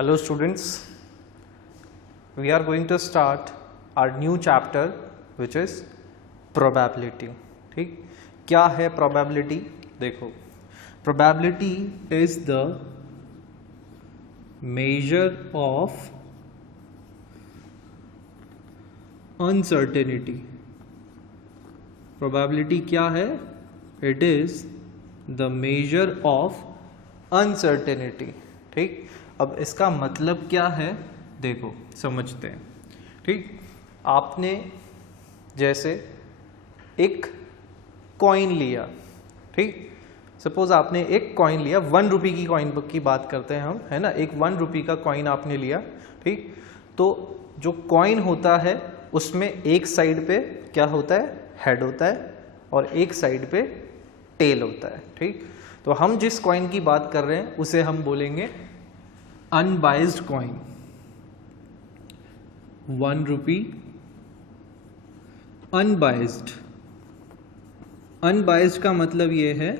Hello students, we are going to start our new chapter which is probability. ठीक, क्या है probability? देखो, probability is the measure of uncertainty. Probability क्या है? It is the measure of uncertainty. ठीक, अब इसका मतलब क्या है देखो समझते हैं। ठीक, आपने जैसे एक कॉइन लिया, ठीक, सपोज आपने एक कॉइन लिया, 1 रुपये की कॉइन की बात करते हैं हम, है ना, एक 1 रुपये का कॉइन आपने लिया। ठीक, तो जो कॉइन होता है उसमें एक साइड पे क्या होता है, हेड होता है, और एक साइड पे टेल होता है। ठीक, तो हम जिस कॉइन की बात कर रहे हैं उसे हम बोलेंगे अनबाइज्ड कॉइन, 1 रुपी अनबाइज्ड। अनबाइज्ड का मतलब ये है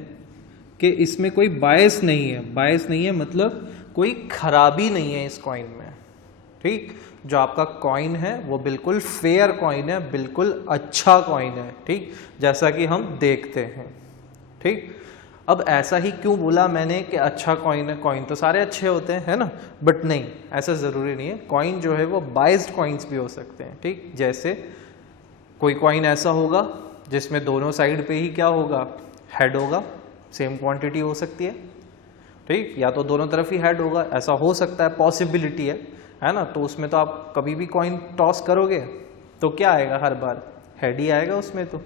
कि इसमें कोई बायस नहीं है। बायस नहीं है मतलब कोई खराबी नहीं है इस कॉइन में। ठीक, जो आपका कॉइन है वो बिल्कुल फेयर कॉइन है, बिल्कुल अच्छा कॉइन है। ठीक, जैसा कि हम देखते हैं। ठीक, अब ऐसा ही क्यों बोला मैंने कि अच्छा कॉइन है? कॉइन तो सारे अच्छे होते हैं, है ना, बट नहीं, ऐसा ज़रूरी नहीं है। कॉइन जो है वो बाइज्ड कॉइन्स भी हो सकते हैं। ठीक, जैसे कोई कॉइन ऐसा होगा जिसमें दोनों साइड पे ही क्या होगा, हेड होगा, सेम क्वांटिटी हो सकती है। ठीक, या तो दोनों तरफ ही हेड होगा, ऐसा हो सकता है, पॉसिबिलिटी है ना। तो उसमें तो आप कभी भी कॉइन टॉस करोगे तो क्या आएगा, हर बार हेड ही आएगा उसमें तो।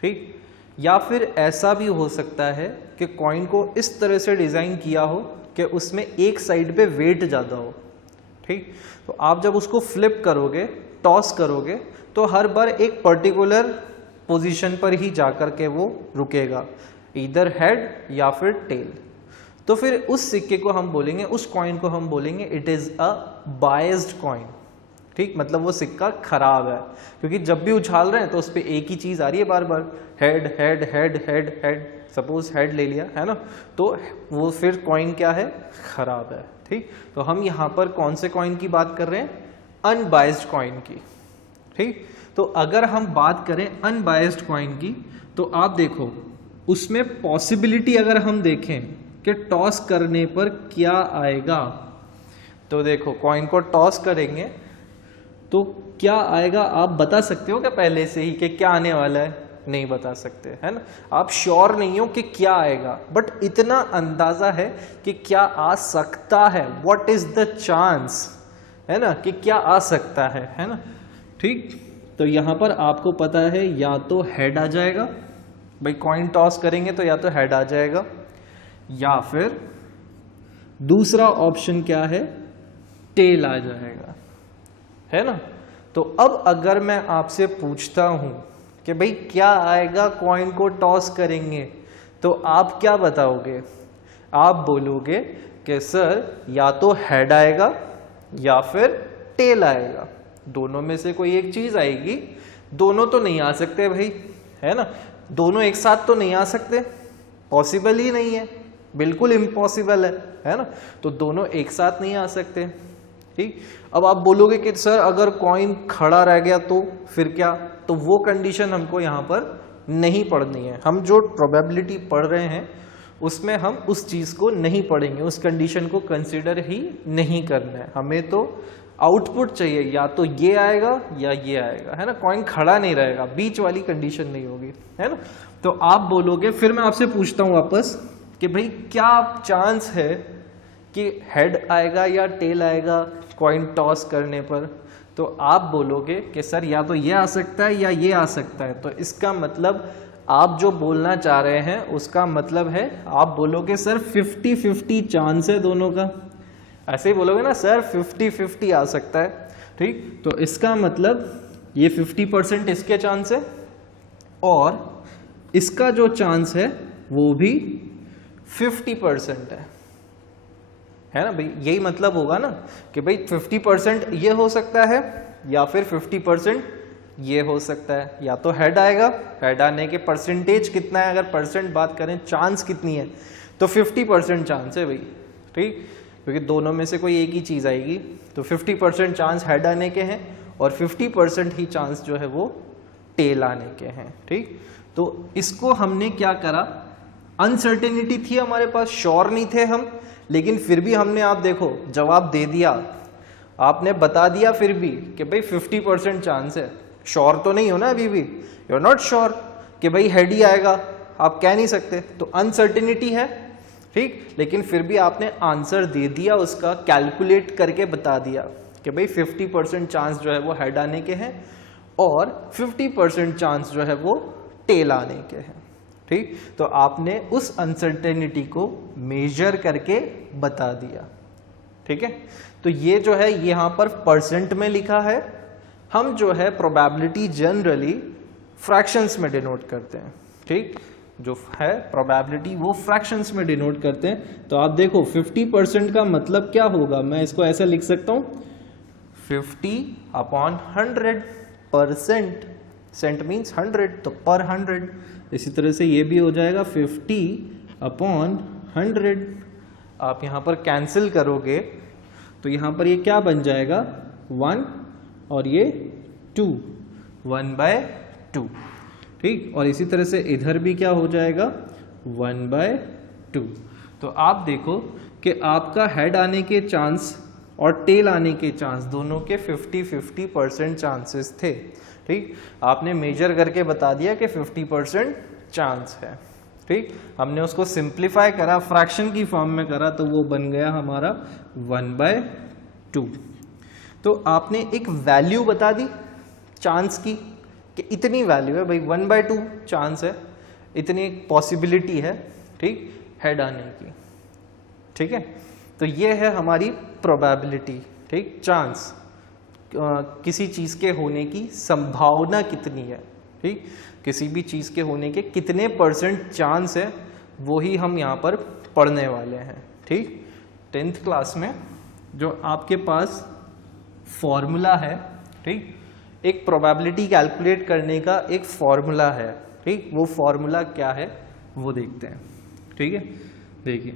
ठीक, या फिर ऐसा भी हो सकता है कि कॉइन को इस तरह से डिज़ाइन किया हो कि उसमें एक साइड पे वेट ज़्यादा हो। ठीक, तो आप जब उसको फ्लिप करोगे, टॉस करोगे, तो हर बार एक पर्टिकुलर पोजीशन पर ही जाकर के वो रुकेगा, इधर हेड या फिर टेल। तो फिर उस सिक्के को हम बोलेंगे, उस कॉइन को हम बोलेंगे it is a biased coin. ठीक, मतलब वो सिक्का खराब है, क्योंकि जब भी उछाल रहे हैं तो उस पर एक ही चीज़ आ रही है बार बार, head head head head head. Suppose head ले लिया, है ना, तो वो फिर कॉइन क्या है, खराब है। ठीक, तो हम यहाँ पर कौन से कॉइन की बात कर रहे हैं, अनबाइज्ड कॉइन की। ठीक, तो अगर हम बात करें अनबाइज्ड कॉइन की, तो आप देखो उसमें पॉसिबिलिटी अगर हम देखें कि टॉस करने पर क्या आएगा, तो देखो कॉइन को टॉस करेंगे तो क्या आएगा, आप बता सकते हो क्या पहले से ही कि क्या आने वाला है? नहीं बता सकते, है ना। आप श्योर नहीं हो कि क्या आएगा, बट इतना अंदाजा है कि क्या आ सकता है, व्हाट इज द चांस, है ना, कि क्या आ सकता है ना। ठीक, तो यहां पर आपको पता है या तो हेड आ जाएगा, भाई कॉइन टॉस करेंगे तो या तो हेड आ जाएगा, या फिर दूसरा ऑप्शन क्या है, टेल आ जाएगा, है ना। तो अब अगर मैं आपसे पूछता हूं कि भाई क्या आएगा कॉइन को टॉस करेंगे, तो आप क्या बताओगे? आप बोलोगे कि सर या तो हेड आएगा या फिर टेल आएगा, दोनों में से कोई एक चीज आएगी। दोनों तो नहीं आ सकते भाई, है ना, दोनों एक साथ तो नहीं आ सकते, पॉसिबल ही नहीं है, बिल्कुल इम्पॉसिबल है ना। तो दोनों एक साथ नहीं आ सकते। ठीक, अब आप बोलोगे कि सर अगर कॉइन खड़ा रह गया तो फिर क्या? तो वो कंडीशन हमको यहाँ पर नहीं पढ़नी है। हम जो प्रोबेबिलिटी पढ़ रहे हैं उसमें हम उस चीज़ को नहीं पढ़ेंगे, उस कंडीशन को कंसिडर ही नहीं करना है। हमें तो आउटपुट चाहिए, या तो ये आएगा या ये आएगा, है ना। कॉइन खड़ा नहीं रहेगा, बीच वाली कंडीशन नहीं होगी, है ना। तो आप बोलोगे, फिर मैं आपसे पूछता हूँ वापस कि भाई क्या चांस है कि हेड आएगा या टेल आएगा कॉइन टॉस करने पर? तो आप बोलोगे कि सर या तो ये आ सकता है या ये आ सकता है। तो इसका मतलब आप जो बोलना चाह रहे हैं उसका मतलब है, आप बोलोगे सर 50-50 चांस है दोनों का, ऐसे ही बोलोगे ना सर 50-50 आ सकता है। ठीक, तो इसका मतलब ये 50% इसके चांस है और इसका जो चांस है वो भी 50% है ना भाई। यही मतलब होगा ना कि भाई 50% ये हो सकता है या फिर 50% ये हो सकता है। या तो हेड आएगा, हेड आने के परसेंटेज कितना है, अगर परसेंट बात करें, चांस कितनी है, तो 50% चांस है भाई। ठीक, क्योंकि दोनों में से कोई एक ही चीज़ आएगी। तो 50% चांस हेड आने के हैं और 50% ही चांस जो है वो टेल आने के हैं। ठीक, तो इसको हमने क्या करा, अनसर्टेनिटी थी हमारे पास, श्योर नहीं थे हम, लेकिन फिर भी हमने, आप देखो जवाब दे दिया, आपने बता दिया फिर भी कि भाई 50% चांस है। श्योर तो नहीं हो ना अभी भी, यू आर नॉट श्योर कि भाई हेड ही आएगा, आप कह नहीं सकते, तो अनसर्टेनिटी है। ठीक, लेकिन फिर भी आपने आंसर दे दिया, उसका कैलकुलेट करके बता दिया कि भाई 50% चांस जो है वो हेड आने के हैं और 50% चांस जो है वो टेल आने के हैं। ठीक, तो आपने उस अनसर्टेनिटी को मेजर करके बता दिया। ठीक है, तो ये जो है यहाँ पर परसेंट में लिखा है। हम जो है प्रोबेबिलिटी जनरली फ्रैक्शंस में डिनोट करते हैं। ठीक, जो है प्रोबेबिलिटी वो फ्रैक्शंस में डिनोट करते हैं। तो आप देखो 50% का मतलब क्या होगा, मैं इसको ऐसा लिख सकता हूँ 50/100%, सेंट मीन्स 100, तो पर 100। इसी तरह से ये भी हो जाएगा 50/100। आप यहाँ पर कैंसिल करोगे तो यहाँ पर ये क्या बन जाएगा, 1 और ये 2, 1/2। ठीक, और इसी तरह से इधर भी क्या हो जाएगा, 1/2। तो आप देखो कि आपका हेड आने के चांस और टेल आने के चांस दोनों के 50-50% चांसेस थे। ठीक, आपने मेजर करके बता दिया कि 50% चांस है। ठीक, हमने उसको सिंप्लीफाई करा, फ्रैक्शन की फॉर्म में करा, तो वो बन गया हमारा 1/2। तो आपने एक वैल्यू बता दी चांस की कि इतनी वैल्यू है भाई, 1/2 चांस है, इतनी पॉसिबिलिटी है। ठीक, हेड आने की। ठीक है, तो ये है हमारी प्रोबेबिलिटी। ठीक, चांस, किसी चीज़ के होने की संभावना कितनी है। ठीक, किसी भी चीज़ के होने के कितने % चांस है, वो ही हम यहाँ पर पढ़ने वाले हैं। ठीक, 10th क्लास में जो आपके पास फॉर्मूला है, ठीक, एक प्रोबेबिलिटी कैलकुलेट करने का एक फॉर्मूला है। ठीक, वो फॉर्मूला क्या है वो देखते हैं। ठीक है, देखिए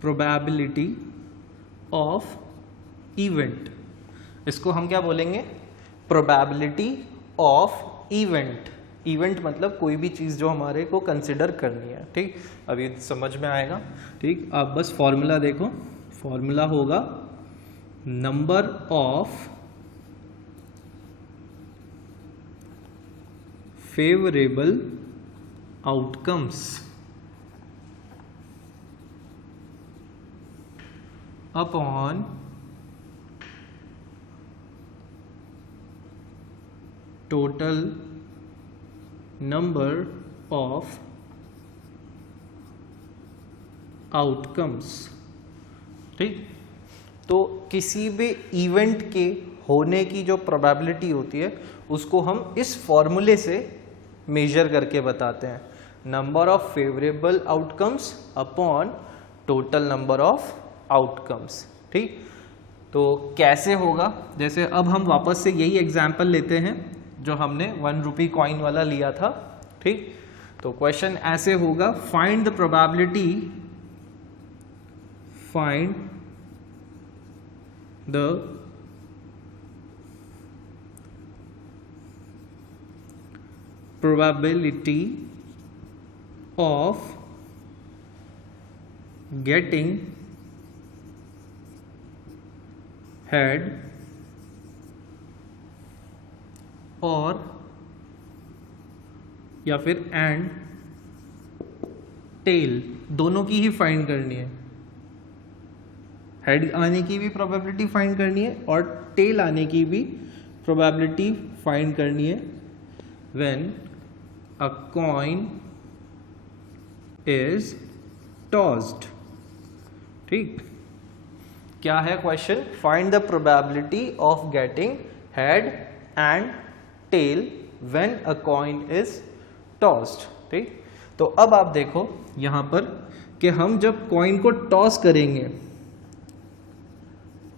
प्रोबेबिलिटी ऑफ इवेंट, इसको हम क्या बोलेंगे, प्रोबेबिलिटी ऑफ इवेंट। इवेंट मतलब कोई भी चीज़ जो हमारे को कंसिडर करनी है। ठीक, अभी समझ में आएगा। ठीक, आप बस फॉर्मूला देखो, फॉर्मूला होगा number of favourable outcomes upon total number of outcomes. ठीक, तो किसी भी इवेंट के होने की जो प्रोबेबिलिटी होती है उसको हम इस फॉर्मूले से मेजर करके बताते हैं, number of favourable outcomes upon total number of outcomes. ठीक, तो कैसे होगा, जैसे अब हम वापस से यही एग्जाम्पल लेते हैं जो हमने 1 रुपी कॉइन वाला लिया था। ठीक, तो क्वेश्चन ऐसे होगा, find the probability, find the probability of getting head और या फिर एंड टेल, दोनों की ही फाइंड करनी है। हेड आने की भी प्रोबेबिलिटी फाइंड करनी है और टेल आने की भी प्रोबेबिलिटी फाइंड करनी है। When a coin is tossed. ठीक, क्या है question, find the probability of getting head and tail when a coin is tossed. ठीक, तो अब आप देखो यहां पर कि हम जब कॉइन को टॉस करेंगे,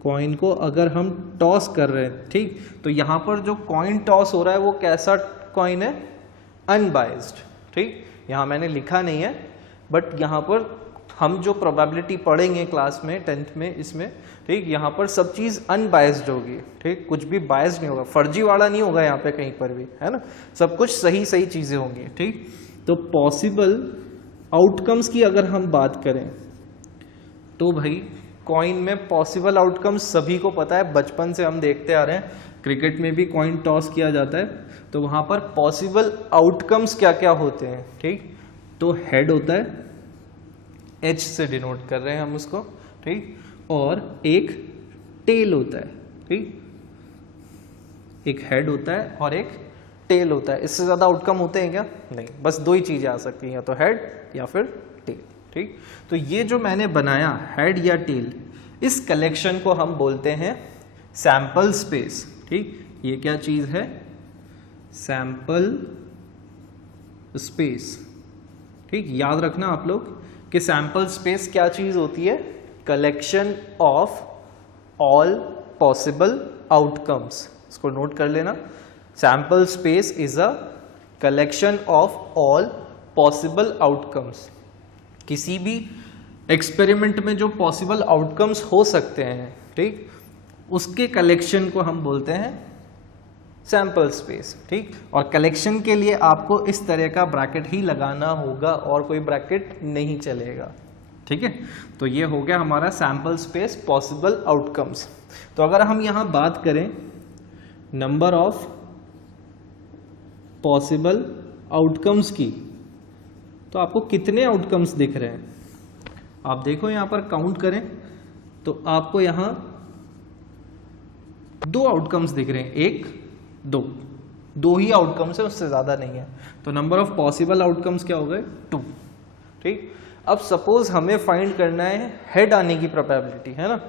कॉइन को अगर हम टॉस कर रहे हैं, ठीक, तो यहां पर जो कॉइन टॉस हो रहा है वो कैसा कॉइन है, अनबाइज्ड। ठीक, यहां मैंने लिखा नहीं है बट यहाँ पर हम जो प्रोबेबिलिटी पढ़ेंगे क्लास में 10th में इसमें, ठीक, यहाँ पर सब चीज़ अनबायस्ड होगी, ठीक, कुछ भी बायस्ड नहीं होगा, फर्जी वाला नहीं होगा यहाँ पे कहीं पर भी, है ना, सब कुछ सही सही चीज़ें होंगी, ठीक। तो पॉसिबल आउटकम्स की अगर हम बात करें तो भाई कॉइन में पॉसिबल आउटकम्स सभी को पता है, बचपन से हम देखते आ रहे हैं, क्रिकेट में भी कॉइन टॉस किया जाता है, तो वहाँ पर पॉसिबल आउटकम्स क्या क्या होते हैं, ठीक। तो हेड होता है, एच से डिनोट कर रहे हैं हम उसको, ठीक, और एक टेल होता है, ठीक, एक हेड होता है और एक टेल होता है। इससे ज़्यादा आउटकम होते हैं क्या? नहीं, बस दो ही चीज़ें आ सकती हैं, या तो हेड या फिर टेल, ठीक। तो ये जो मैंने बनाया हेड या टेल, इस कलेक्शन को हम बोलते हैं सैंपल स्पेस, ठीक। ये क्या चीज़ है? सैंपल स्पेस, ठीक। याद रखना आप लोग कि सैंपल स्पेस क्या चीज होती है? Collection of all possible outcomes. इसको नोट कर लेना, sample space is a collection of all possible outcomes. किसी भी एक्सपेरिमेंट में जो पॉसिबल आउटकम्स हो सकते हैं, ठीक, उसके कलेक्शन को हम बोलते हैं सैंपल स्पेस, ठीक। और कलेक्शन के लिए आपको इस तरह का ब्रैकेट ही लगाना होगा और कोई ब्रैकेट नहीं चलेगा, ठीक है। तो ये हो गया हमारा सैंपल स्पेस पॉसिबल आउटकम्स। तो अगर हम यहां बात करें नंबर ऑफ पॉसिबल आउटकम्स की, तो आपको कितने आउटकम्स दिख रहे हैं? आप देखो यहां पर काउंट करें तो आपको यहां दो आउटकम्स दिख रहे हैं, एक दो ही आउटकम्स है, उससे ज्यादा नहीं है। तो नंबर ऑफ पॉसिबल आउटकम्स क्या हो गए? 2, ठीक। अब सपोज हमें फाइंड करना है हेड आने की प्रोबेबिलिटी, है ना।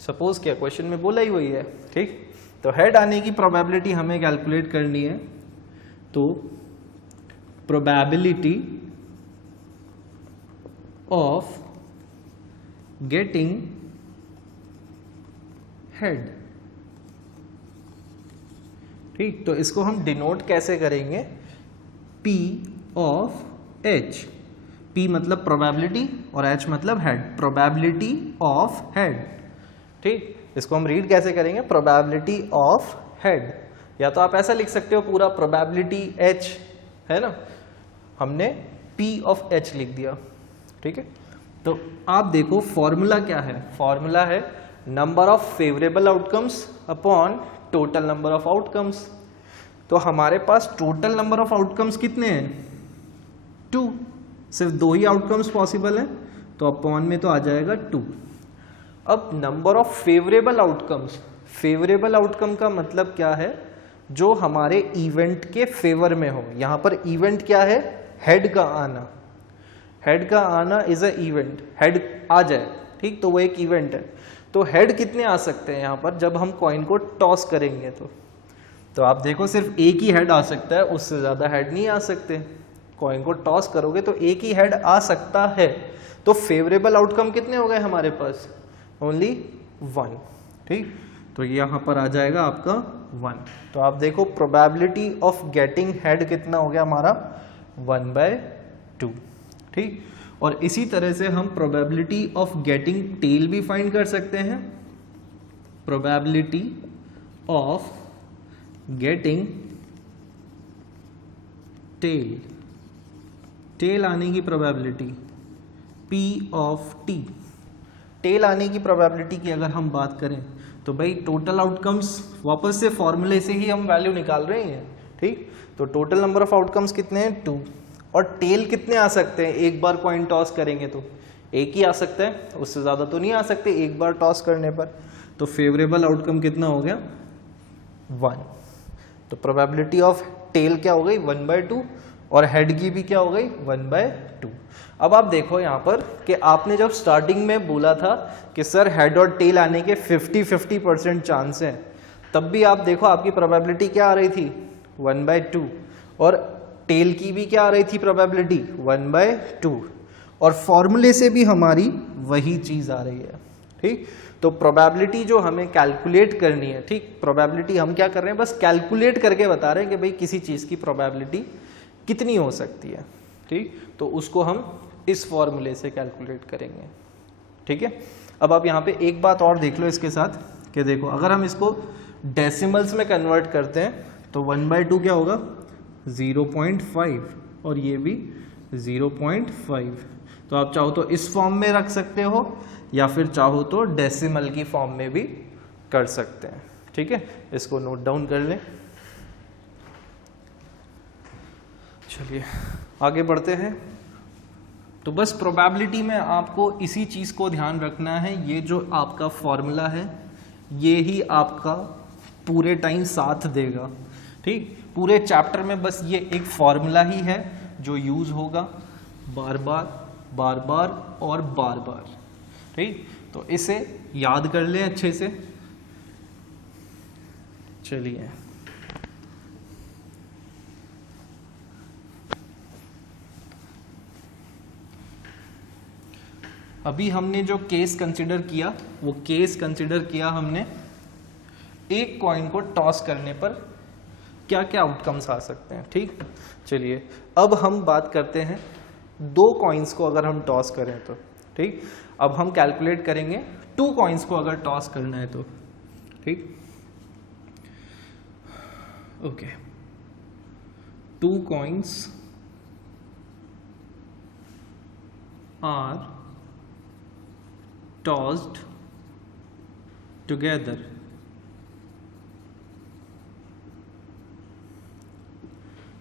सपोज क्या क्वेश्चन में बोला ही वही है, ठीक। तो हेड आने की प्रोबेबिलिटी हमें कैलकुलेट करनी है, तो प्रोबेबिलिटी ऑफ गेटिंग हेड, ठीक। तो इसको हम डिनोट कैसे करेंगे? P of H। P मतलब प्रोबेबिलिटी और H मतलब हेड, प्रोबेबिलिटी ऑफ हेड, ठीक। इसको हम रीड कैसे करेंगे? प्रोबेबिलिटी ऑफ हेड, या तो आप ऐसा लिख सकते हो पूरा प्रोबेबिलिटी H, है ना, हमने P ऑफ H लिख दिया, ठीक है। तो आप देखो फॉर्मूला क्या है? फॉर्मूला है number of favourable outcomes upon total number of outcomes. तो हमारे पास टोटल नंबर ऑफ आउटकम्स कितने हैं? 2, सिर्फ 2 ही आउटकम्स पॉसिबल हैं, तो अपॉन में तो आ जाएगा 2। अब number of favourable outcomes, favourable outcome का मतलब क्या है? जो हमारे इवेंट के फेवर में हो। यहां पर इवेंट क्या है? हेड का आना, हेड का आना इज अ इवेंट, हेड आ जाए, ठीक, तो वो एक इवेंट है। तो हेड कितने आ सकते हैं यहां पर जब हम कॉइन को टॉस करेंगे? तो आप देखो सिर्फ एक ही हेड आ सकता है, उससे ज्यादा हेड नहीं आ सकते। कॉइन को टॉस करोगे तो एक ही हेड आ सकता है। तो फेवरेबल आउटकम कितने हो गए हमारे पास? ओनली 1, ठीक। तो यहां पर आ जाएगा आपका 1। तो आप देखो प्रोबेबिलिटी ऑफ गेटिंग हेड कितना हो गया हमारा? 1/2, ठीक। और इसी तरह से हम प्रोबेबिलिटी ऑफ गेटिंग टेल भी फाइंड कर सकते हैं। Probability of getting tail, tail आने की probability P of T। Tail आने की प्रोबेबिलिटी की अगर हम बात करें तो भाई टोटल आउटकम्स, वापस से फॉर्मूले से ही हम वैल्यू निकाल रहे हैं, ठीक। तो टोटल नंबर ऑफ आउटकम्स कितने हैं? 2। और टेल कितने आ सकते हैं? एक बार कॉइन टॉस करेंगे तो एक ही आ सकता है, उससे ज्यादा तो नहीं आ सकते एक बार टॉस करने पर। तो फेवरेबल आउटकम कितना हो गया? 1। तो प्रोबेबिलिटी ऑफ टेल क्या हो गई? 1/2, और हेड की भी क्या हो गई? 1/2। अब आप देखो यहाँ पर कि आपने जब स्टार्टिंग में बोला था कि सर हेड और टेल आने के 50-50% चांस हैं, तब भी आप देखो आपकी प्रोबेबिलिटी क्या आ रही थी? 1/2, और टेल की भी क्या आ रही थी प्रोबेबिलिटी? 1/2, और फॉर्मूले से भी हमारी वही चीज आ रही है, ठीक। तो प्रोबेबिलिटी जो हमें कैलकुलेट करनी है, ठीक, प्रोबेबिलिटी हम क्या कर रहे हैं? बस कैलकुलेट करके बता रहे हैं कि भाई किसी चीज की प्रोबेबिलिटी कितनी हो सकती है, ठीक। तो उसको हम इस फॉर्मूले से कैलकुलेट करेंगे। ठीक है, अब आप यहाँ पे एक बात और देख लो इसके साथ कि देखो अगर हम इसको डेसिमल्स में कन्वर्ट करते हैं तो 1/2 क्या होगा 0.5 और ये भी 0.5। तो आप चाहो तो इस फॉर्म में रख सकते हो या फिर चाहो तो डेसिमल की फॉर्म में भी कर सकते हैं। ठीक है, इसको नोट डाउन कर लें। चलिए आगे बढ़ते हैं। तो बस प्रोबेबिलिटी में आपको इसी चीज़ को ध्यान रखना है, ये जो आपका फॉर्मूला है ये ही आपका पूरे टाइम साथ देगा। ठीक, पूरे चैप्टर में बस ये एक फॉर्मूला ही है जो यूज़ होगा बार बार बार बार और बार बार। ठीक, तो इसे याद कर लें अच्छे से। चलिए अभी हमने जो केस कंसिडर किया वो केस कंसिडर किया हमने एक कॉइन को टॉस करने पर क्या क्या आउटकम्स आ सकते हैं। ठीक, चलिए अब हम बात करते हैं दो कॉइन्स को अगर हम टॉस करें तो। ठीक, अब हम कैलकुलेट करेंगे 2 कॉइन्स को अगर टॉस करना है तो। ठीक, okay, 2 coins are tossed together।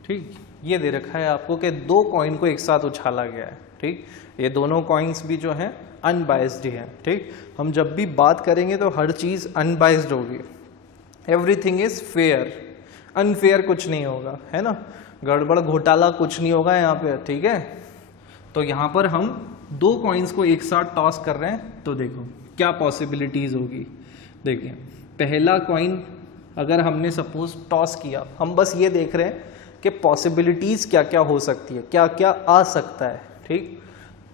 ठीक, ये दे रखा है आपको कि 2 कॉइन को एक साथ उछाला गया है। ठीक, ये दोनों कॉइन्स भी जो हैं अनबाइस्ड ही हैं। ठीक, हम जब भी बात करेंगे तो हर चीज़ अनबाइस्ड होगी, एवरीथिंग इज फेयर, अनफेयर कुछ नहीं होगा, है ना, गड़बड़ घोटाला कुछ नहीं होगा यहाँ पे। ठीक है, तो यहाँ पर हम 2 कॉइन्स को एक साथ टॉस कर रहे हैं तो देखो क्या पॉसिबिलिटीज होगी। देखिए पहला कॉइन अगर हमने सपोज टॉस किया, हम बस ये देख रहे हैं कि पॉसिबिलिटीज क्या क्या हो सकती है, क्या क्या आ सकता है। ठीक,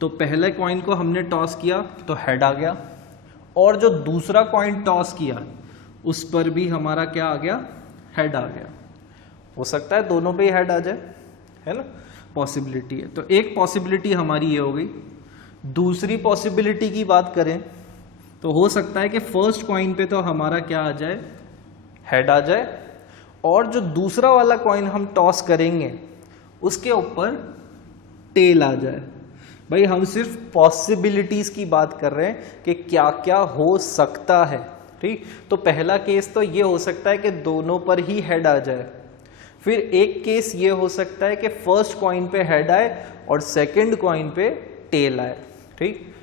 तो पहले कॉइन को हमने टॉस किया तो हेड आ गया, और जो दूसरा कॉइन टॉस किया उस पर भी हमारा क्या आ गया, हेड आ गया। हो सकता है दोनों पे ही हेड आ जाए, है ना, पॉसिबिलिटी है। तो एक पॉसिबिलिटी हमारी ये हो गई। दूसरी पॉसिबिलिटी की बात करें तो हो सकता है कि फर्स्ट कॉइन पे तो हमारा क्या आ जाए, हेड आ जाए, और जो दूसरा वाला कॉइन हम टॉस करेंगे उसके ऊपर टेल आ जाए। भाई हम सिर्फ पॉसिबिलिटीज की बात कर रहे हैं कि क्या क्या हो सकता है। ठीक, तो पहला केस तो ये हो सकता है कि दोनों पर ही हेड आ जाए। फिर एक केस ये हो सकता है कि फर्स्ट कॉइन पे हेड आए और सेकंड कॉइन पे टेल आए। ठीक,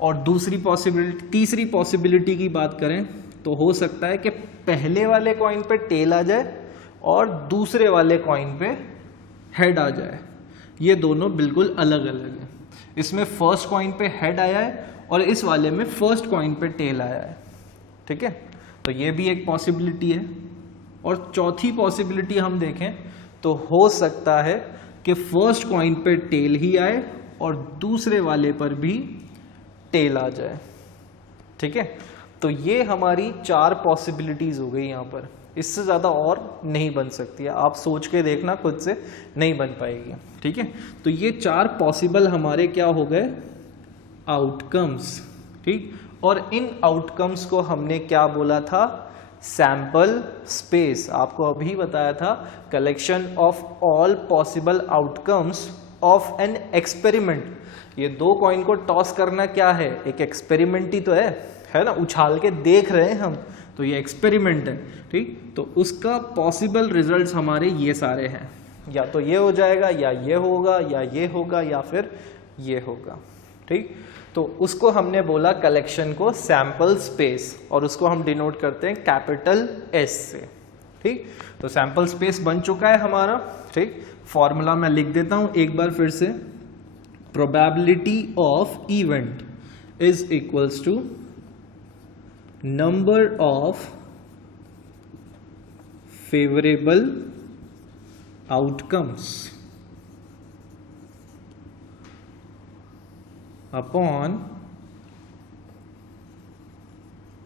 और तीसरी पॉसिबिलिटी की बात करें तो हो सकता है कि पहले वाले कॉइन पे टेल आ जाए और दूसरे वाले कॉइन पे हेड आ जाए। ये दोनों बिल्कुल अलग अलग हैं। इसमें फर्स्ट कॉइन पे हेड आया है और इस वाले में फर्स्ट कॉइन पे टेल आया है। ठीक है, तो ये भी एक पॉसिबिलिटी है। और चौथी पॉसिबिलिटी हम देखें तो हो सकता है कि फर्स्ट कॉइन पे टेल ही आए और दूसरे वाले पर भी टेल आ जाए। ठीक है, तो ये हमारी 4 पॉसिबिलिटीज हो गई यहाँ पर, इससे ज़्यादा और नहीं बन सकती है। आप सोच के देखना, खुद से नहीं बन पाएगी। ठीक है, तो ये 4 पॉसिबल हमारे क्या हो गए, आउटकम्स। ठीक, और इन आउटकम्स को हमने क्या बोला था, सैंपल स्पेस। आपको अभी बताया था collection of all possible outcomes of an experiment. ये 2 कॉइन को टॉस करना क्या है, एक एक्सपेरिमेंट ही तो है ना, उछाल के देख रहे हैं हम, तो ये एक्सपेरिमेंट है। ठीक, तो उसका पॉसिबल रिजल्ट्स हमारे ये सारे हैं, या तो ये हो जाएगा या ये होगा या ये होगा या फिर ये होगा। ठीक, तो उसको हमने बोला कलेक्शन को सैंपल स्पेस, और उसको हम डिनोट करते हैं कैपिटल एस से। ठीक, तो सैंपल स्पेस बन चुका है हमारा। ठीक, फॉर्मूला मैं लिख देता हूं एक बार फिर से, probability of event is equals to number of favourable outcomes upon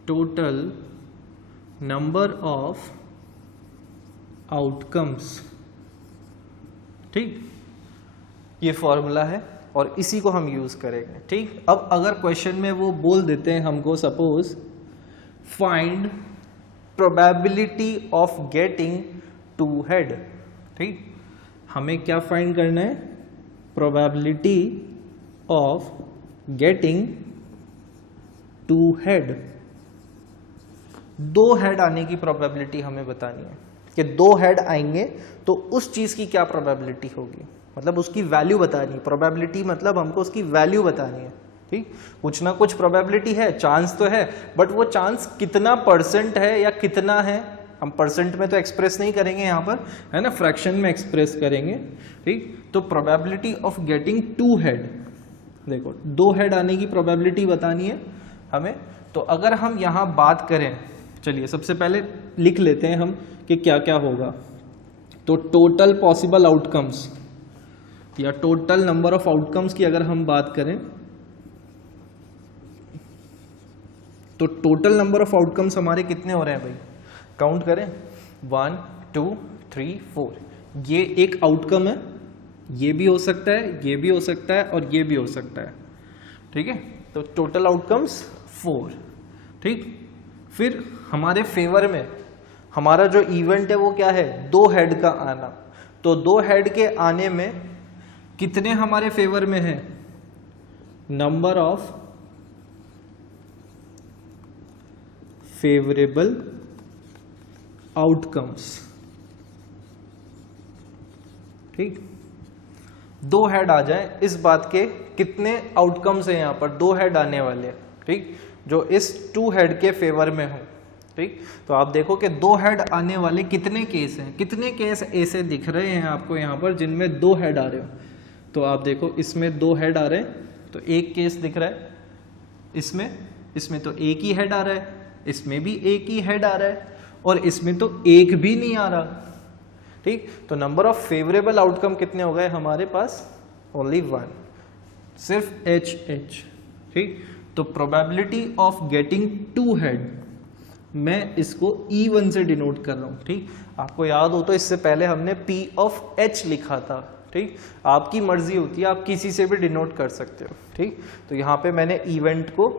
total number of outcomes. ठीक, ये फॉर्मूला है और इसी को हम यूज करेंगे। ठीक, अब अगर क्वेश्चन में वो बोल देते हैं हमको suppose find probability of getting 2 head, ठीक, हमें क्या फाइंड करना है? Probability of getting 2 head, 2 head आने की प्रोबेबिलिटी हमें बतानी है कि 2 हेड आएंगे तो उस चीज की क्या प्रोबेबिलिटी होगी, मतलब उसकी वैल्यू बतानी है। प्रोबेबिलिटी मतलब हमको उसकी वैल्यू बतानी है। ठीक, कुछ ना कुछ प्रोबेबिलिटी है, चांस तो है, बट वो चांस कितना % है या कितना है, हम परसेंट में तो एक्सप्रेस नहीं करेंगे यहाँ पर, है ना, फ्रैक्शन में एक्सप्रेस करेंगे। ठीक, तो प्रोबेबिलिटी ऑफ गेटिंग 2 हेड, देखो 2 हेड आने की प्रोबेबिलिटी बतानी है हमें। तो अगर हम यहाँ बात करें, चलिए सबसे पहले लिख लेते हैं हम कि क्या क्या होगा। तो टोटल पॉसिबल आउटकम्स या टोटल नंबर ऑफ आउटकम्स की अगर हम बात करें तो टोटल नंबर ऑफ आउटकम्स हमारे कितने हो रहे हैं भाई, काउंट करें, 1 2 3 4। ये एक आउटकम है, ये भी हो सकता है, ये भी हो सकता है और ये भी हो सकता है। ठीक है, तो टोटल आउटकम्स 4। ठीक, फिर हमारे फेवर में हमारा जो इवेंट है वो क्या है, 2 हेड का आना। तो 2 हेड के आने में कितने हमारे फेवर में है, नंबर ऑफ फेवरेबल आउटकम्स। ठीक, 2 हेड आ जाए, इस बात के कितने आउटकम्स हैं यहाँ पर, 2 हेड आने वाले। ठीक, जो इस 2 हेड के फेवर में हो। ठीक, तो आप देखो कि 2 हेड आने वाले कितने केस हैं, कितने केस ऐसे दिख रहे हैं आपको यहाँ पर जिनमें 2 हेड आ रहे हो। तो आप देखो इसमें 2 हेड आ रहे हैं, तो एक केस दिख रहा है, इसमें तो एक ही हेड आ रहा है, इसमें भी एक ही हेड आ रहा है, और इसमें तो एक भी नहीं आ रहा। ठीक, तो नंबर ऑफ फेवरेबल आउटकम कितने हो गए हमारे पास, ओनली 1, सिर्फ HH। ठीक, तो प्रोबेबिलिटी ऑफ गेटिंग 2 हेड, मैं इसको E1 से डिनोट कर रहा हूं। ठीक, आपको याद हो तो इससे पहले हमने P ऑफ H लिखा था। ठीक, आपकी मर्जी होती है, आप किसी से भी डिनोट कर सकते हो। ठीक, तो यहाँ पे मैंने इवेंट को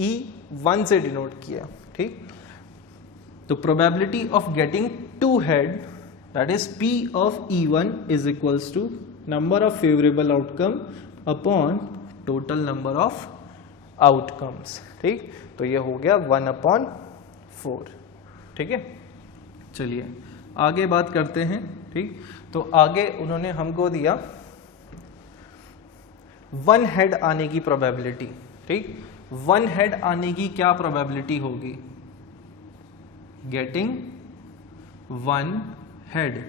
E1 से डिनोट किया। ठीक, तो probability of getting 2 head, that is P of E1 is equals to number of favourable outcome upon total number of outcomes. ठीक, तो ये हो गया 1/4। ठीक है, चलिए आगे बात करते हैं। ठीक, तो आगे उन्होंने हमको दिया 1 हेड आने की प्रोबेबिलिटी। ठीक, 1 हेड आने की क्या प्रोबेबिलिटी होगी, गेटिंग 1 हेड,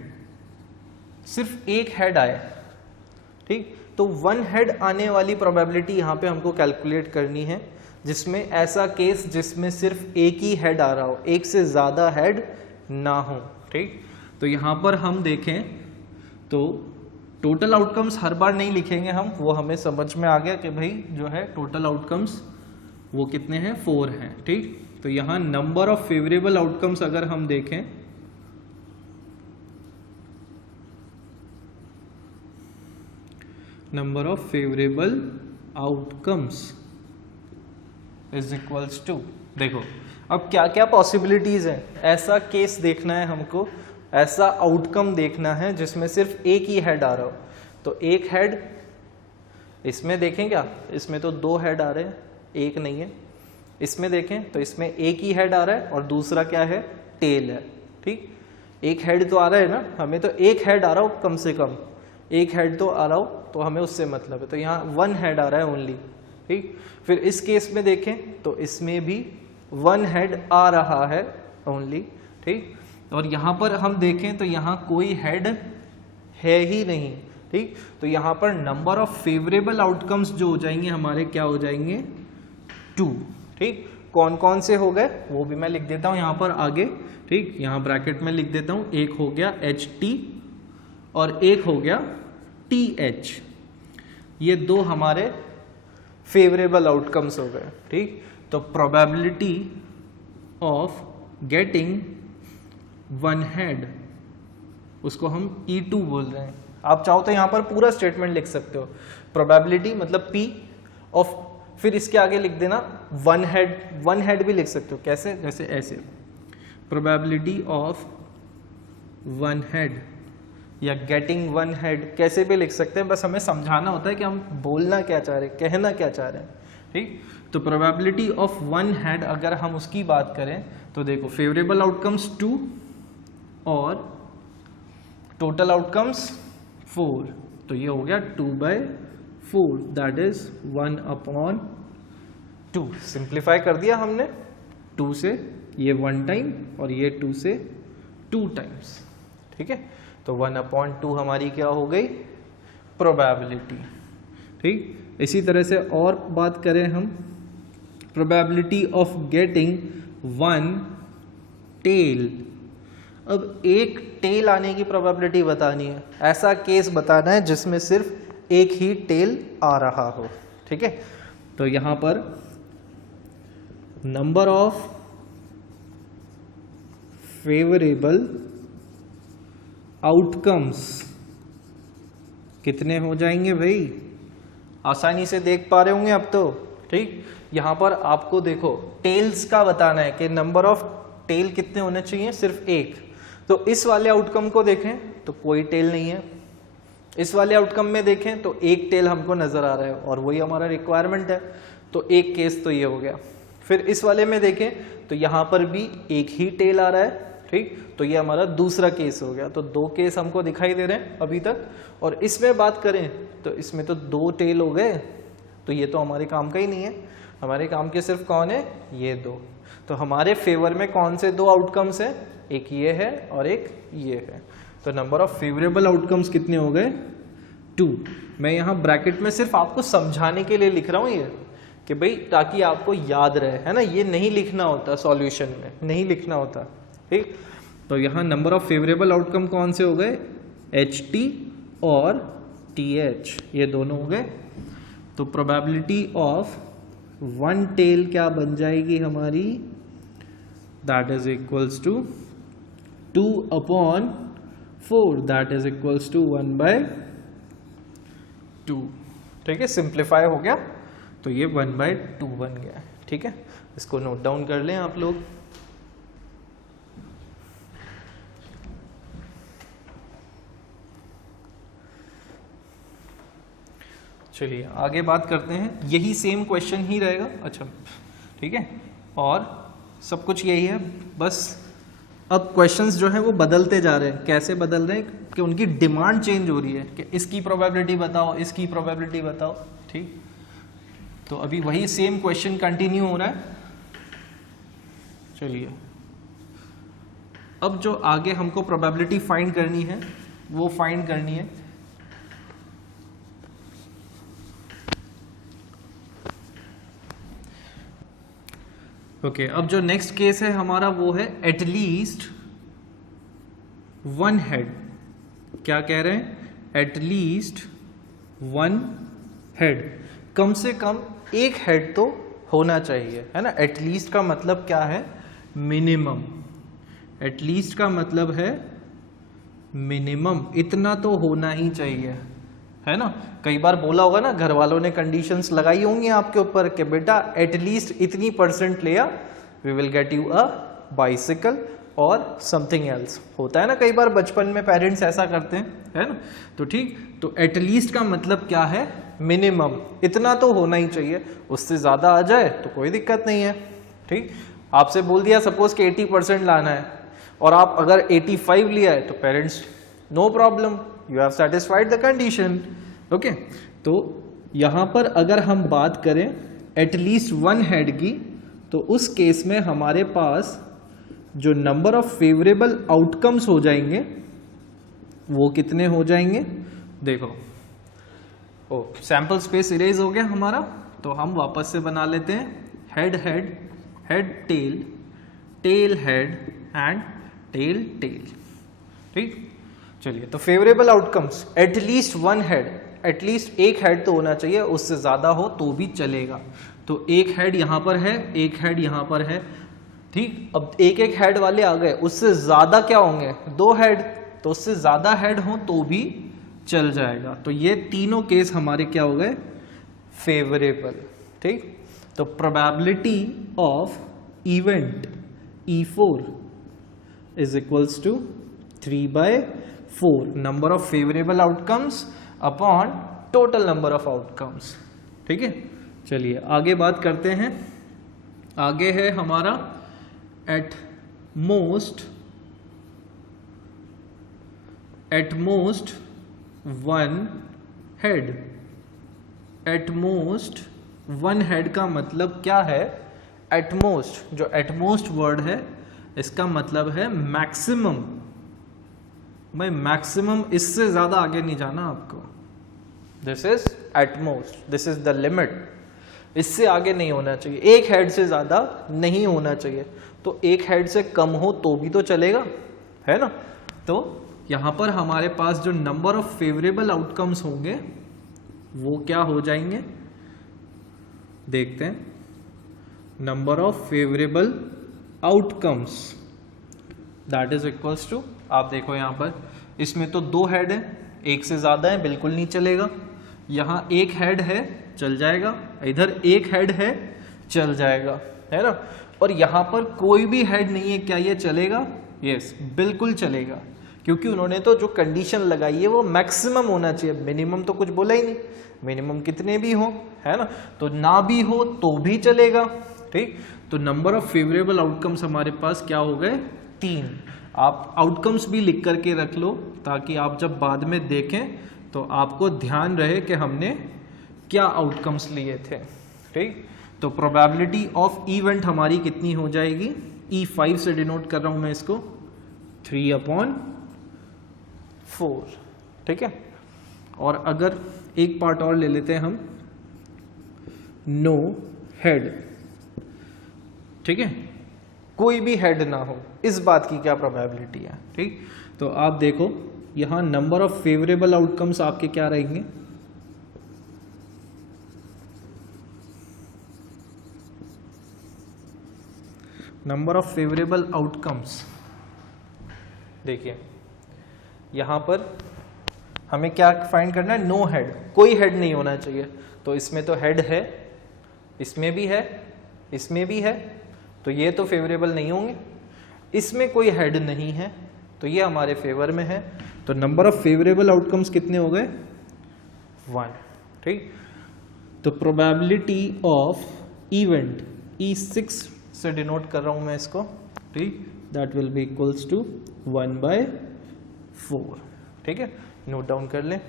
सिर्फ एक हेड आए। ठीक, तो 1 हेड आने वाली प्रोबेबिलिटी यहां पे हमको कैलकुलेट करनी है, जिसमें ऐसा केस जिसमें सिर्फ एक ही हेड आ रहा हो, एक से ज्यादा हेड ना हो। ठीक, तो यहां पर हम देखें तो टोटल आउटकम्स हर बार नहीं लिखेंगे हम, वो हमें समझ में आ गया कि भाई जो है टोटल आउटकम्स वो कितने हैं, 4 हैं। ठीक, तो यहां नंबर ऑफ फेवरेबल आउटकम्स अगर हम देखें number of favourable outcomes is equals to, देखो अब क्या क्या पॉसिबिलिटीज है, ऐसा केस देखना है हमको, ऐसा आउटकम देखना है जिसमें सिर्फ एक ही हेड आ रहा हो। तो एक हेड इसमें देखें, क्या इसमें तो 2 हेड आ रहे हैं, एक नहीं है। इसमें देखें तो इसमें एक ही हेड आ रहा है और दूसरा क्या है, टेल है। ठीक, एक हेड तो आ रहा है ना, हमें तो एक हेड आ रहा हो, कम से कम एक हेड तो आ रहा हो, तो हमें उससे मतलब है। तो यहाँ 1 हेड आ रहा है ओनली। ठीक, फिर इस केस में देखें तो इसमें भी 1 हेड आ रहा है ओनली। ठीक, और यहाँ पर हम देखें तो यहाँ कोई हेड है ही नहीं। ठीक, तो यहाँ पर नंबर ऑफ फेवरेबल आउटकम्स जो हो जाएंगे हमारे, क्या हो जाएंगे, 2। ठीक, कौन कौन से हो गए वो भी मैं लिख देता हूँ यहाँ पर आगे। ठीक, यहाँ ब्रैकेट में लिख देता हूँ, एक हो गया HT और एक हो गया TH, ये 2 हमारे फेवरेबल आउटकम्स हो गए। ठीक, तो प्रोबेबिलिटी ऑफ गेटिंग 1 हेड, उसको हम E2 बोल रहे हैं, आप चाहो तो यहाँ पर पूरा स्टेटमेंट लिख सकते हो, प्रोबेबिलिटी मतलब P ऑफ, फिर इसके आगे लिख देना वन हेड भी लिख सकते हो। कैसे? जैसे ऐसे, प्रोबेबिलिटी ऑफ वन हेड या गेटिंग वन हेड, कैसे भी लिख सकते हैं, बस हमें समझाना होता है कि हम बोलना क्या चाह रहे हैं, कहना क्या चाह रहे हैं। ठीक, तो प्रोबेबिलिटी ऑफ वन हेड अगर हम उसकी बात करें तो देखो फेवरेबल आउटकम्स 2 और टोटल आउटकम्स 4, तो ये हो गया 2/4, दैट इज 1/2। सिंप्लीफाई कर दिया हमने, 2 से ये 1 टाइम और ये 2 से 2 टाइम्स। ठीक है, तो 1/2 हमारी क्या हो गई? प्रोबेबिलिटी। ठीक, इसी तरह से और बात करें हम, probability of getting one tail. अब एक टेल आने की प्रोबेबिलिटी बतानी है, ऐसा केस बताना है जिसमें सिर्फ एक ही टेल आ रहा हो। ठीक है, तो यहां पर नंबर ऑफ फेवरेबल आउटकम्स कितने हो जाएंगे भाई? आसानी से देख पा रहे होंगे अब तो। ठीक, यहां पर आपको देखो टेल्स का बताना है कि नंबर ऑफ टेल कितने होने चाहिए, सिर्फ एक। तो इस वाले आउटकम को देखें तो कोई टेल नहीं है, इस वाले आउटकम में देखें तो एक टेल हमको नजर आ रहा है और वही हमारा रिक्वायरमेंट है, तो एक केस तो ये हो गया। फिर इस वाले में देखें तो यहां पर भी एक ही टेल आ रहा है। ठीक, तो ये हमारा दूसरा केस हो गया। तो 2 केस हमको दिखाई दे रहे हैं अभी तक। और इसमें बात करें तो इसमें तो 2 टेल हो गए, तो ये तो हमारे काम का ही नहीं है। हमारे काम के सिर्फ कौन है? ये 2। तो हमारे फेवर में कौन से 2 आउटकम्स है? एक ये है और एक ये है। तो नंबर ऑफ फेवरेबल आउटकम्स कितने हो गए? 2। मैं यहाँ ब्रैकेट में सिर्फ आपको समझाने के लिए लिख रहा हूँ ये, कि भाई ताकि आपको याद रहे, है ना। ये नहीं लिखना होता सॉल्यूशन में, नहीं लिखना होता। ठीक, तो यहाँ नंबर ऑफ फेवरेबल आउटकम कौन से हो गए? HT और TH, ये दोनों हो गए। तो प्रोबेबिलिटी ऑफ वन टेल क्या बन जाएगी हमारी? That is equals to 2/4, that is equals to 1/2। ठीक है, सिंप्लीफाई हो गया, तो ये 1/2 बन गया। ठीक है, इसको नोट डाउन कर लें आप लोग। चलिए आगे बात करते हैं, यही सेम क्वेश्चन ही रहेगा। अच्छा, ठीक है, और सब कुछ यही है, बस अब क्वेश्चंस जो हैं वो बदलते जा रहे हैं। कैसे बदल रहे हैं? कि उनकी डिमांड चेंज हो रही है कि इसकी प्रोबेबिलिटी बताओ, इसकी प्रोबेबिलिटी बताओ। ठीक, तो अभी वही सेम क्वेश्चन कंटिन्यू हो रहा है। चलिए, अब जो आगे हमको प्रोबेबिलिटी फाइंड करनी है वो फाइंड करनी है ओके। अब जो नेक्स्ट केस है हमारा वो है एटलीस्ट वन हेड। क्या कह रहे हैं? एटलीस्ट वन हेड, कम से कम एक हेड तो होना चाहिए, है ना। एटलीस्ट का मतलब क्या है? मिनिमम। एटलीस्ट का मतलब है मिनिमम, इतना तो होना ही चाहिए, है ना। कई बार बोला होगा ना, घर वालों ने कंडीशंस लगाई होंगी आपके ऊपर कि बेटा एटलीस्ट इतनी % लिया, we will get you a bicycle और समथिंग एल्स। होता है ना, कई बार बचपन में पेरेंट्स ऐसा करते हैं, है ना। तो ठीक, तो एटलीस्ट का मतलब क्या है? मिनिमम, इतना तो होना ही चाहिए। उससे ज्यादा आ जाए तो कोई दिक्कत नहीं है। ठीक, आपसे बोल दिया सपोज कि 80% लाना है और आप अगर 85 लिया है तो parents know problem, you have satisfied the condition. Okay, तो यहां पर अगर हम बात करें एटलीस्ट वन हेड की, तो उस केस में हमारे पास जो नंबर ऑफ फेवरेबल आउटकम्स हो जाएंगे वो कितने हो जाएंगे? देखो, ओ सैंपल स्पेस इरेज हो गया हमारा, तो हम वापस से बना लेते हैं। Head head, head tail, tail head and tail tail. ठीक, चलिए, तो favourable outcomes at least one head, at least एक हेड तो होना चाहिए, उससे ज्यादा हो तो भी चलेगा। तो एक हेड यहां पर है, एक हेड यहां पर है। ठीक, अब एक एक हेड वाले आ गए, उससे ज्यादा क्या होंगे? 2 हेड, तो उससे ज्यादा हेड हो तो भी चल जाएगा। तो ये तीनों केस हमारे क्या हो गए, फेवरेबल। ठीक, तो probability of event E4 is equals to 3/4 number of favourable outcomes upon total number of outcomes. ठीक है, चलिए आगे बात करते हैं। आगे है हमारा at most one head. At most one head का मतलब क्या है, एटमोस्ट, जो एटमोस्ट वर्ड है इसका मतलब है मैक्सिमम। भाई मैक्सिमम, इससे ज्यादा आगे नहीं जाना आपको। This is at most, this is the limit, इससे आगे नहीं होना चाहिए। एक हेड से ज्यादा नहीं होना चाहिए। तो एक हेड से कम हो तो भी तो चलेगा, है ना। तो यहां पर हमारे पास जो नंबर ऑफ फेवरेबल आउटकम्स होंगे वो क्या हो जाएंगे, देखते हैं। Number of favourable outcomes that is equals to, आप देखो यहां पर इसमें तो 2 हेड है, एक से ज्यादा है बिल्कुल नहीं चलेगा। यहां एक हेड है चल जाएगा, इधर एक हेड है चल जाएगा, है ना। और यहां पर कोई भी हेड नहीं है, क्या ये चलेगा, यस बिल्कुल चलेगा, क्योंकि उन्होंने तो जो कंडीशन लगाई है वो मैक्सिमम होना चाहिए, मिनिमम तो कुछ बोला ही नहीं। मिनिमम कितने भी हो, है ना, तो ना भी हो तो भी चलेगा। ठीक, तो नंबर ऑफ फेवरेबल आउटकम्स हमारे पास क्या हो गए, 3। आप आउटकम्स भी लिख करके रख लो ताकि आप जब बाद में देखें तो आपको ध्यान रहे कि हमने क्या आउटकम्स लिए थे। ठीक, तो प्रोबेबिलिटी ऑफ इवेंट हमारी कितनी हो जाएगी, E5 से डिनोट कर रहा हूं मैं इसको, 3/4। ठीक है, और अगर एक पार्ट और ले लेते हैं हम, नो हेड। ठीक है, कोई भी हेड ना हो, इस बात की क्या प्रोबेबिलिटी है। ठीक, तो आप देखो यहां नंबर ऑफ फेवरेबल आउटकम्स आपके क्या रहेंगे, नंबर ऑफ फेवरेबल आउटकम्स। देखिए यहां पर हमें क्या फाइंड करना है, नो हेड, कोई हेड नहीं होना चाहिए। तो इसमें तो हेड है, इसमें भी है, इसमें भी है, तो ये तो फेवरेबल नहीं होंगे। इसमें कोई हेड नहीं है तो ये हमारे फेवर में है। तो नंबर ऑफ फेवरेबल आउटकम्स कितने हो गए, 1। ठीक, तो प्रोबेबिलिटी ऑफ इवेंट E6 से डिनोट कर रहा हूं मैं इसको। ठीक, that will be equals to 1/4। ठीक है, नोट डाउन कर लें।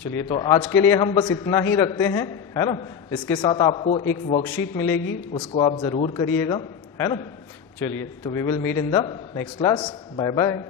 चलिए, तो आज के लिए हम बस इतना ही रखते हैं, है ना। इसके साथ आपको एक वर्कशीट मिलेगी, उसको आप जरूर करिएगा, है ना। चलिए, तो we will meet in the next class. Bye bye.